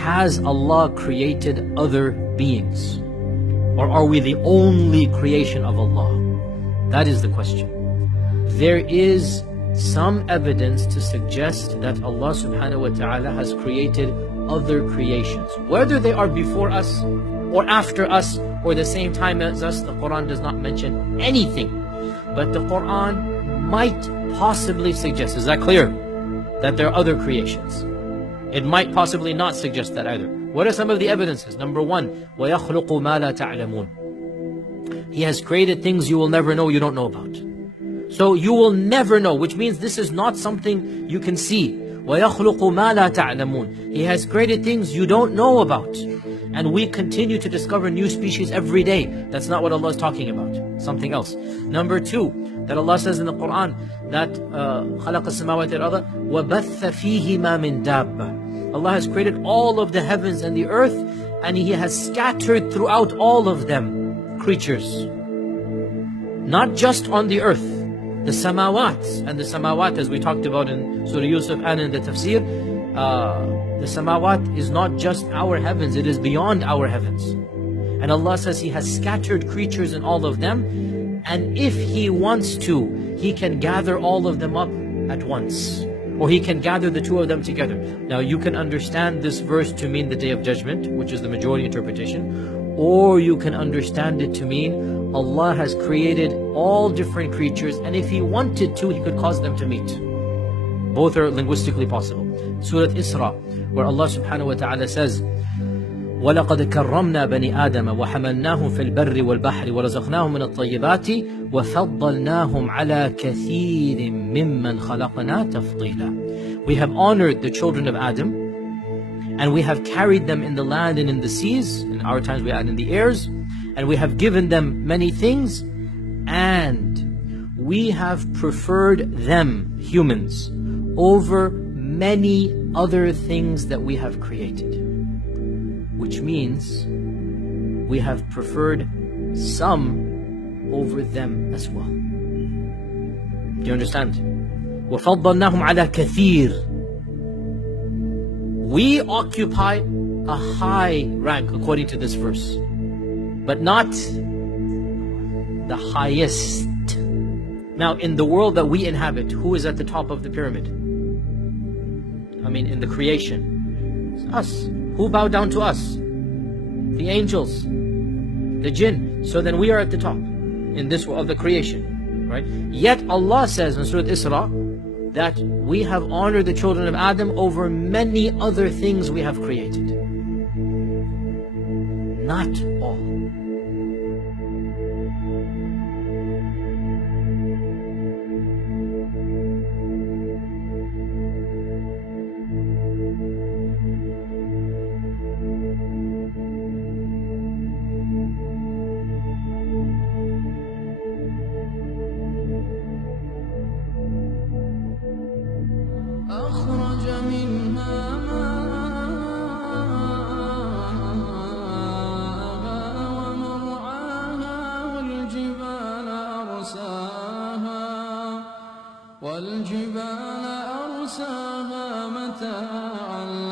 has Allah created other beings? Or are we the only creation of Allah? That is the question. There is some evidence to suggest that Allah subhanahu wa ta'ala has created other creations. Whether they are before us or after us or the same time as us, the Quran does not mention anything. But the Quran might possibly suggest, is that clear? That there are other creations. It might possibly not suggest that either. What are some of the evidences? Number one, وَيَخْلُقُ مَا لَا تَعْلَمُونَ. He has created things you will never know, you don't know about. So you will never know, which means this is not something you can see. وَيَخْلُقُ مَا لَا تَعْلَمُونَ. He has created things you don't know about. And we continue to discover new species every day. That's not what Allah is talking about. Something else. Number two, that Allah says in the Quran that خَلَقَ السَّمَاوَاتِ وَالْأَرْضَ وَبَثَّ فِيهِمَا مِن دَابَّةٍ. Allah has created all of the heavens and the earth, and He has scattered throughout all of them creatures. Not just on the earth. The samawat, and the samawat, as we talked about in Surah Yusuf and in the tafsir, the samawat is not just our heavens, it is beyond our heavens. And Allah says He has scattered creatures in all of them, and if He wants to, He can gather all of them up at once. Or He can gather the two of them together. Now you can understand this verse to mean the Day of Judgment, which is the majority interpretation. Or you can understand it to mean Allah has created all different creatures, and if He wanted to, He could cause them to meet. Both are linguistically possible. Surah Isra, where Allah subhanahu wa ta'ala says, وَلَقَدْ كَرَّمْنَا بَنِي آدَمَ وَحَمَلْنَاهُمْ فِي الْبَرِّ وَالْبَحْرِ وَرَزَقْنَاهُمْ مِنَ الطَّيِّبَاتِ وَفَضَّلْنَاهُمْ عَلَى كَثِيرٍ مِّمَّنْ خَلَقْنَا تَفْضِيلًا. We have honored the children of Adam, and we have carried them in the land and in the seas. In our times we add in the airs. And we have given them many things, and we have preferred them, humans, over many other things that we have created. Which means we have preferred some over them as well. Do you understand? وَفَضَّلْنَاهُمْ عَلَى كَثِيرٍ. We occupy a high rank according to this verse, but not the highest. Now, in the world that we inhabit, who is at the top of the pyramid? I mean, in the creation, it's us. Who bowed down to us? The angels, the jinn. So then we are at the top in this of the creation, right? Yet Allah says in Surah Isra that we have honored the children of Adam over many other things we have created. Not all. أخرج منها ماءها ومرعاها والجبال أرساها متاعا